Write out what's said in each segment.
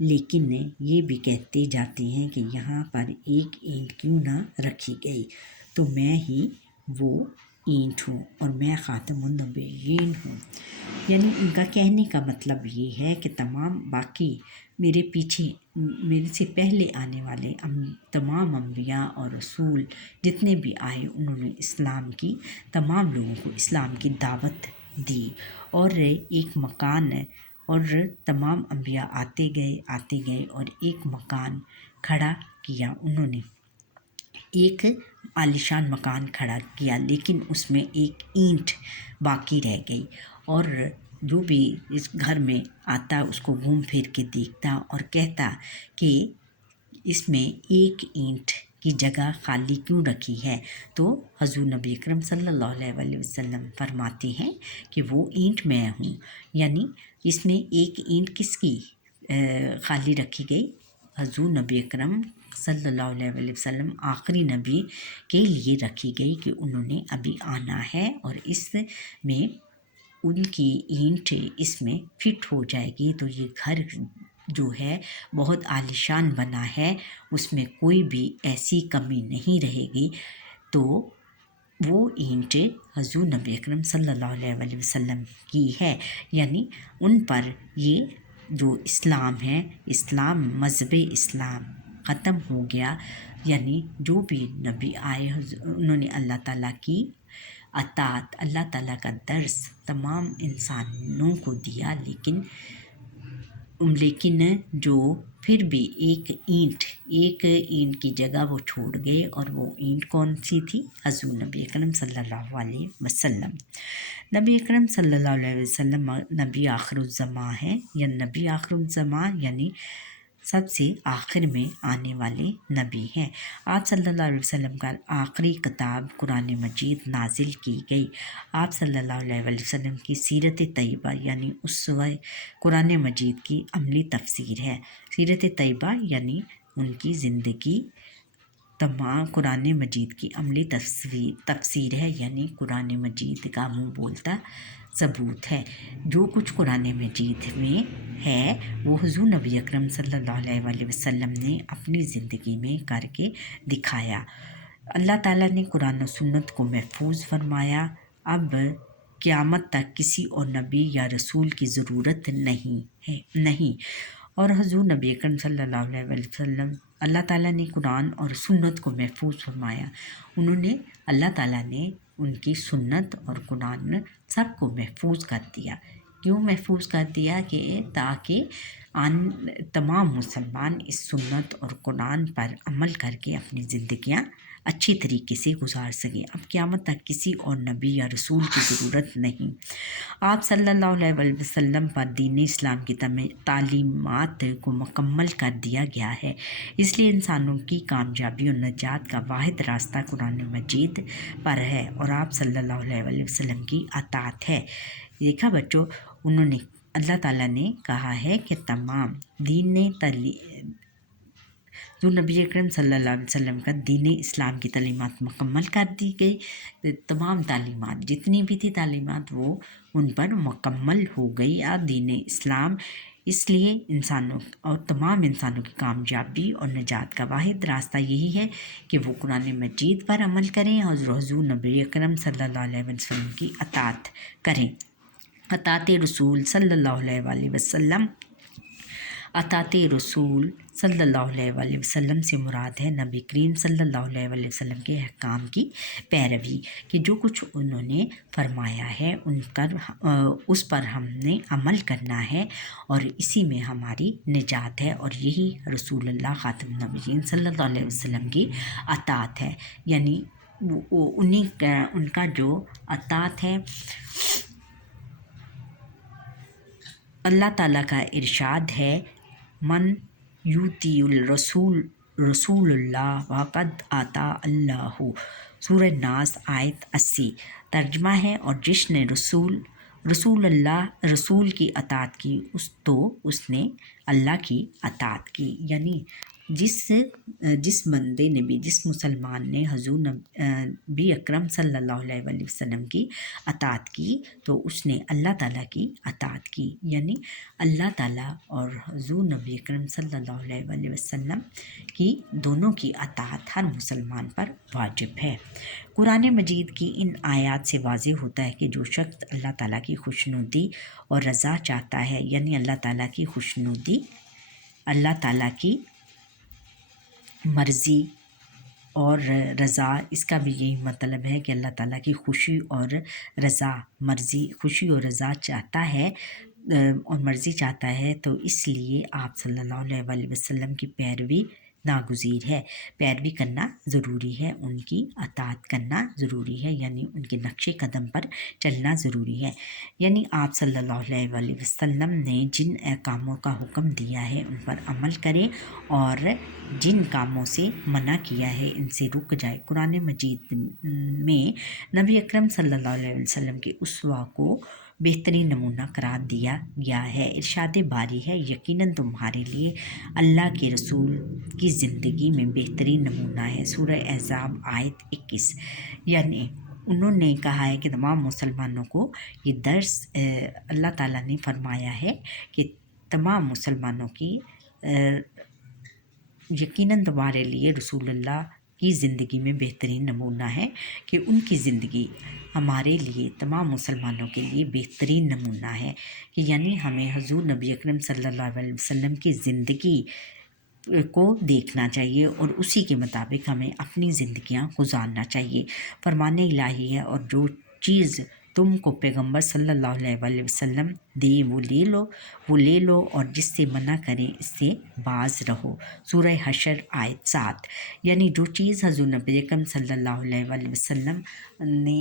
لیکن یہ بھی کہتے جاتے ہیں کہ یہاں پر ایک اینٹ کیوں نہ رکھی گئی، تو میں ہی وہ اینٹ ہوں اور میں خاتم النبیین ہوں۔ یعنی ان کا کہنے کا مطلب یہ ہے کہ تمام باقی میرے پیچھے میرے سے پہلے آنے والے تمام انبیاء اور رسول جتنے بھی آئے، انہوں نے اسلام کی تمام لوگوں کو اسلام کی دعوت دی، اور ایک مکان اور تمام انبیاء آتے گئے اور ایک مکان کھڑا کیا، انہوں نے ایک عالیشان مکان کھڑا کیا، لیکن اس میں ایک اینٹ باقی رہ گئی، اور جو بھی اس گھر میں آتا اس کو گھوم پھر کے دیکھتا اور کہتا کہ اس میں ایک اینٹ کی جگہ خالی کیوں رکھی ہے، تو حضور نبی اکرم صلی اللہ علیہ وسلم فرماتے ہیں کہ وہ اینٹ میں ہوں۔ یعنی اس میں ایک اینٹ کس کی خالی رکھی گئی؟ حضور نبی اکرم صلی اللہ علیہ وسلم آخری نبی کے لیے رکھی گئی کہ انہوں نے ابھی آنا ہے، اور اس میں ان کی اینٹ اس میں فٹ ہو جائے گی، تو یہ گھر جو ہے بہت عالیشان بنا ہے، اس میں کوئی بھی ایسی کمی نہیں رہے گی۔ تو وہ اینٹ حضور نبی اکرم صلی اللہ علیہ وسلم کی ہے، یعنی ان پر یہ جو اسلام ہے، اسلام مذہب اسلام ختم ہو گیا، یعنی جو بھی نبی آئے انہوں نے اللہ تعالیٰ کی اطاعت، اللہ تعالیٰ کا درس تمام انسانوں کو دیا، لیکن جو پھر بھی ایک اینٹ کی جگہ وہ چھوڑ گئے، اور وہ اینٹ کون سی تھی؟ حضور نبی اکرم صلی اللہ علیہ وسلم۔ نبی اکرم صلی اللہ علیہ وسلم نبی آخر الزماں ہیں، یا نبی آخر الزماں یعنی سب سے آخر میں آنے والے نبی ہیں۔ آپ صلی اللہ علیہ وسلم کا آخری کتاب قرآن مجید نازل کی گئی۔ آپ صلی اللہ علیہ وسلم کی سیرت طیبہ یعنی اسوہ قرآن مجید کی عملی تفسیر ہے۔ سیرت طیبہ یعنی ان کی زندگی تمام قرآن مجید کی عملی تفسیر ہے، یعنی قرآن مجید کا منہ بولتا ثبوت ہے۔ جو کچھ قرآن مجید میں ہے وہ حضور نبی اکرم صلی اللہ علیہ وسلم نے اپنی زندگی میں کر کے دکھایا۔ اللہ تعالیٰ نے قرآن و سنت کو محفوظ فرمایا۔ اب قیامت تک کسی اور نبی یا رسول کی ضرورت نہیں، اور حضور نبی اکرم صلی اللہ علیہ وسلم اللہ تعالیٰ نے قرآن اور سنت کو محفوظ فرمایا۔ اللہ تعالیٰ نے ان کی سنت اور قرآن سب کو محفوظ کر دیا۔ کیوں محفوظ کر دیا؟ کہ تاکہ تمام مسلمان اس سنت اور قرآن پر عمل کر کے اپنی زندگیاں اچھی طریقے سے گزار سکیں۔ اب قیامت تک کسی اور نبی یا رسول کی ضرورت نہیں۔ آپ صلی اللہ علیہ وسلم پر دین اسلام کی تعلیمات کو مکمل کر دیا گیا ہے، اس لیے انسانوں کی کامیابی اور نجات کا واحد راستہ قرآن مجید پر ہے اور آپ صلی اللہ علیہ وسلم کی اطاعت ہے۔ دیکھا بچوں، اللہ تعالیٰ نے کہا ہے کہ تمام جو نبی اکرم صلی اللہ علیہ وسلم کا دین اسلام کی تعلیمات مکمل کر دی گئی، تمام تعلیمات جتنی بھی تھی تعلیمات وہ ان پر مکمل ہو گئی دین اسلام۔ اس لیے انسانوں اور تمام انسانوں کی کامیابی اور نجات کا واحد راستہ یہی ہے کہ وہ قرآن مجید پر عمل کریں اور حضور نبی اکرم صلی اللہ علیہ وسلم کی اطاعت کریں۔ اطاعت رسول صلی اللہ علیہ وسلم اطاعت رسول صلی اللہ علیہ وسلم سے مراد ہے نبی کریم صلی اللہ علیہ وسلم کے احکام کی پیروی، کہ جو کچھ انہوں نے فرمایا ہے اس پر ہم نے عمل کرنا ہے اور اسی میں ہماری نجات ہے، اور یہی رسول اللہ خاتم النبیین صلی اللہ علیہ وسلم کی اطاعت ہے۔ یعنی ان کا جو اطاعت ہے، اللہ تعالیٰ کا ارشاد ہے من یوتی رسول اللہ وقد آتا اللہ، سورہ ناس آیت 80۔ ترجمہ ہے، اور جس نے رسول کی اطاعت کی تو اس نے اللہ کی اطاعت کی۔ یعنی جس بندے نے بھی، جس مسلمان نے حضور نبی اکرم صلی اللہ علیہ وسلم کی اطاعت کی تو اس نے اللہ تعالیٰ کی اطاعت کی، یعنی اللہ تعالیٰ اور حضور نبی اکرم صلی اللہ علیہ وسلم کی دونوں کی اطاعت ہر مسلمان پر واجب ہے۔ قرآن مجید کی ان آیات سے واضح ہوتا ہے کہ جو شخص اللہ تعالیٰ کی خوشنودی اور رضا چاہتا ہے، یعنی اللہ تعالیٰ کی خوشنودی، اللہ تعالیٰ کی مرضی اور رضا، اس کا بھی یہی مطلب ہے کہ اللہ تعالیٰ کی خوشی اور رضا، مرضی، خوشی اور رضا چاہتا ہے اور مرضی چاہتا ہے، تو اس لیے آپ صلی اللہ علیہ وسلم کی پیروی ناگزیر ہے، پیروی کرنا ضروری ہے، ان کی اطاعت کرنا ضروری ہے، یعنی ان کے نقش قدم پر چلنا ضروری ہے۔ یعنی آپ صلی اللہ علیہ وسلم نے جن کاموں کا حکم دیا ہے ان پر عمل کریں اور جن کاموں سے منع کیا ہے ان سے رک جائے۔ قرآن مجید میں نبی اکرم صلی اللہ علیہ وسلم کے اسوہ کو بہترین نمونہ قرار دیا گیا ہے۔ ارشاد باری ہے، یقیناً تمہارے لیے اللہ کے رسول کی زندگی میں بہترین نمونہ ہے۔ سورہ احزاب آیت 21۔ یعنی انہوں نے کہا ہے کہ تمام مسلمانوں کو یہ درس اللہ تعالیٰ نے فرمایا ہے کہ تمام مسلمانوں کی یقیناً تمہارے لیے رسول اللہ کی زندگی میں بہترین نمونہ ہے، کہ ان کی زندگی ہمارے لیے، تمام مسلمانوں کے لیے بہترین نمونہ ہے، کہ یعنی ہمیں حضور نبی اکرم صلی اللہ علیہ وسلم کی زندگی کو دیکھنا چاہیے اور اسی کے مطابق ہمیں اپنی زندگیاں گزارنا چاہیے۔ فرمان الہی ہے، اور جو چیز تم کو پیغمبر صلی اللہ علیہ وسلم دے وہ لے لو اور جس سے منع کریں اس سے باز رہو۔ سورہ حشر آیت 7۔ یعنی جو چیز حضور نبی اکرم صلی اللہ علیہ وسلم نے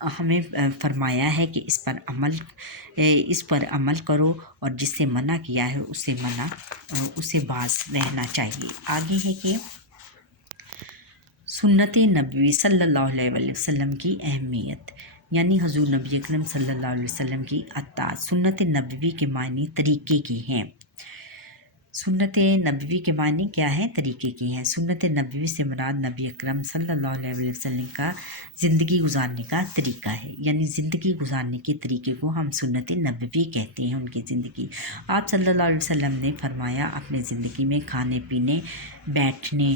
ہمیں فرمایا ہے کہ اس پر عمل کرو اور جس سے منع کیا ہے اسے باز رہنا چاہیے۔ آگے ہے کہ سنت نبوی صلی اللہ علیہ وسلم کی اہمیت، یعنی حضور نبی اکرم صلی اللہ علیہ وسلم کی اطاعت۔ سنت نبوی کے معنی طریقے کی ہیں۔ سنت نبوی کے معنی کیا ہے؟ طریقے کی ہیں۔ سنت نبوی سے مراد نبی اکرم صلی اللہ علیہ وسلم کا زندگی گزارنے کا طریقہ ہے، یعنی زندگی گزارنے کے طریقے کو ہم سنت نبوی کہتے ہیں۔ ان کی زندگی، آپ صلی اللہ علیہ وسلم نے فرمایا اپنے زندگی میں کھانے پینے بیٹھنے،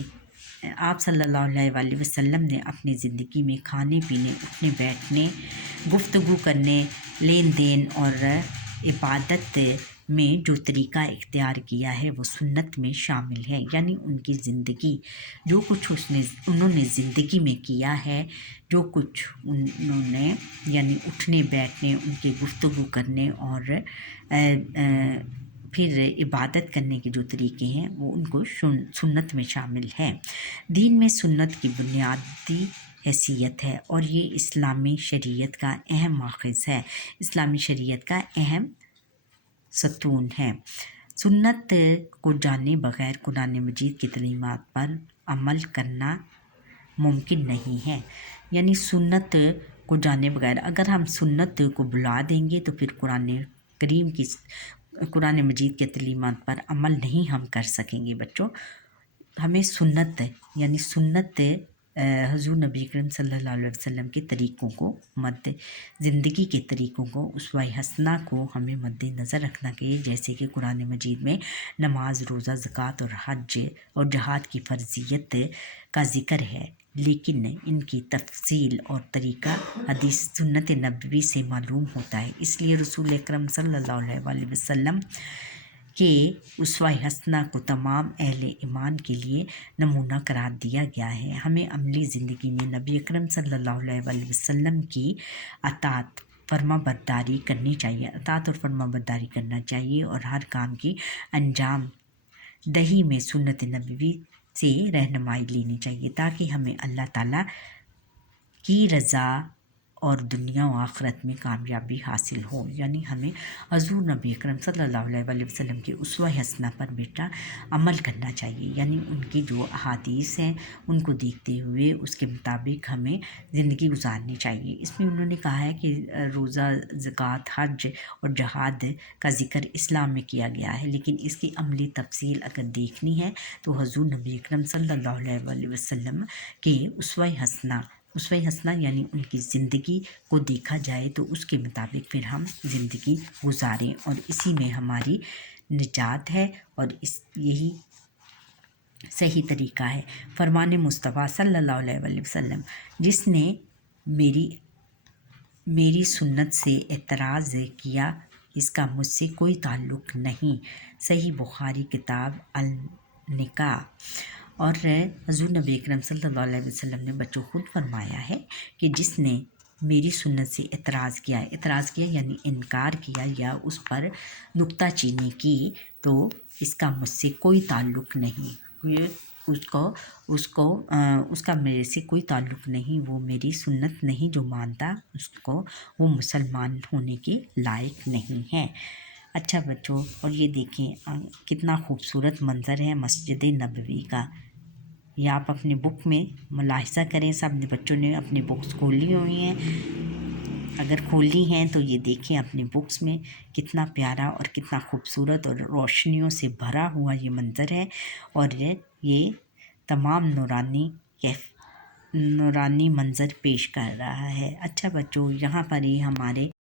آپ صلی اللہ علیہ وسلم نے اپنی زندگی میں کھانے پینے، اٹھنے بیٹھنے، گفتگو کرنے، لین دین اور عبادت میں جو طریقہ اختیار کیا ہے وہ سنت میں شامل ہے، یعنی ان کی زندگی، جو کچھ انہوں نے زندگی میں کیا ہے، جو کچھ انہوں نے یعنی اٹھنے بیٹھنے، ان کے گفتگو کرنے اور پھر عبادت کرنے کے جو طریقے ہیں وہ ان کو سنت میں شامل ہیں۔ دین میں سنت کی بنیادی حیثیت ہے اور یہ اسلامی شریعت کا اہم ماخذ ہے، اسلامی شریعت کا اہم ستون ہے۔ سنت کو جانے بغیر قرآن مجید کی تعلیمات پر عمل کرنا ممکن نہیں ہے، یعنی سنت کو جانے بغیر اگر ہم سنت کو بلا دیں گے تو پھر قرآن مجید کے تعلیمات پر عمل نہیں ہم کر سکیں گے۔ بچوں، ہمیں سنت یعنی سنت حضور نبی کریم صلی اللہ علیہ وسلم کے طریقوں کو زندگی کے طریقوں کو، اسوہ حسنہ کو ہمیں مد نظر رکھنا چاہیے، جیسے کہ قرآن مجید میں نماز، روزہ، زکوٰۃ اور حج اور جہاد کی فرضیت کا ذکر ہے، لیکن ان کی تفصیل اور طریقہ حدیث سنت نبوی سے معلوم ہوتا ہے۔ اس لیے رسول اکرم صلی اللہ علیہ وسلم کہ اسوہ حسنہ کو تمام اہل ایمان کے لیے نمونہ قرار دیا گیا ہے۔ ہمیں عملی زندگی میں نبی اکرم صلی اللہ علیہ وسلم کی اطاعت فرما برداری کرنی چاہیے، اطاعت اور فرما برداری کرنا چاہیے، اور ہر کام کی انجام دہی میں سنت نبوی سے رہنمائی لینی چاہیے، تاکہ ہمیں اللہ تعالیٰ کی رضا اور دنیا و آخرت میں کامیابی حاصل ہو. یعنی ہمیں حضور نبی اکرم صلی اللہ علیہ وسلم کی اسوہ حسنہ پر بیٹا عمل کرنا چاہیے. یعنی ان کی جو احادیث ہیں ان کو دیکھتے ہوئے اس کے مطابق ہمیں زندگی گزارنی چاہیے. اس میں انہوں نے کہا ہے کہ روزہ، زکوٰۃ، حج اور جہاد کا ذکر اسلام میں کیا گیا ہے، لیکن اس کی عملی تفصیل اگر دیکھنی ہے تو حضور نبی اکرم صلی اللہ علیہ وسلم کے اسوہ حسنہ یعنی ان کی زندگی کو دیکھا جائے تو اس کے مطابق پھر ہم زندگی گزاریں، اور اسی میں ہماری نجات ہے، اور یہی صحیح طریقہ ہے. فرمان مصطفیٰ صلی اللہ علیہ وسلم: جس نے میری سنت سے اعتراض کیا اس کا مجھ سے کوئی تعلق نہیں. صحیح بخاری کتاب النکاح. اور حضور نبی اکرم صلی اللہ علیہ وسلم نے بچوں خود فرمایا ہے کہ جس نے میری سنت سے اعتراض کیا یعنی انکار کیا یا اس پر نکتہ چینی کی، تو اس کا مجھ سے کوئی تعلق نہیں. اس کا میرے سے کوئی تعلق نہیں، وہ میری سنت نہیں جو مانتا، اس کو وہ مسلمان ہونے کے لائق نہیں ہے. اچھا بچوں، اور یہ دیکھیں کتنا خوبصورت منظر ہے مسجد نبوی کا. یہ آپ اپنے بک میں ملاحظہ کریں. سب بچوں نے اپنی بکس کھولی ہوئی ہیں، اگر کھولی ہیں تو یہ دیکھیں اپنے بکس میں کتنا پیارا اور کتنا خوبصورت اور روشنیوں سے بھرا ہوا یہ منظر ہے، اور یہ تمام نورانی منظر پیش کر رہا ہے. اچھا بچوں، یہاں پر ہی ہمارے